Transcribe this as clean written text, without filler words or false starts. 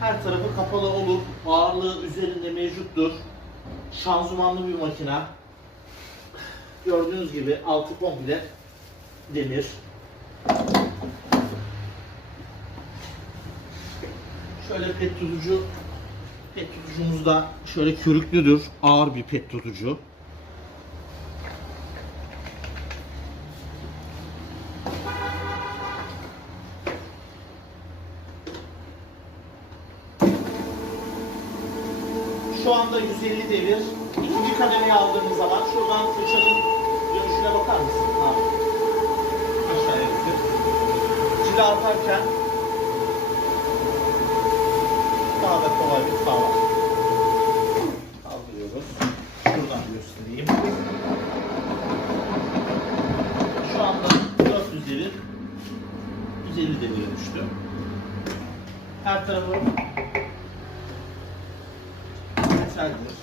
Her tarafı kapalı olur. Ağırlığı üzerinde mevcuttur. Şanzımanlı bir makina. Gördüğünüz gibi altı komple demir. Şöyle pet tutucumuz da şöyle körüklüdür. Ağır bir pet tutucu. Şu anda 150 devir. İkinci kademeyi aldığımız zaman şuradan fırçanın dönüşüne bakar mısın? Abi. Aşağıya getir. Cila atarken daha da kolay bir sağlam. Kaldırıyoruz. Şuradan göstereyim. Şu anda 400 devir. 150 devire düştü. Her tarafı metaldir.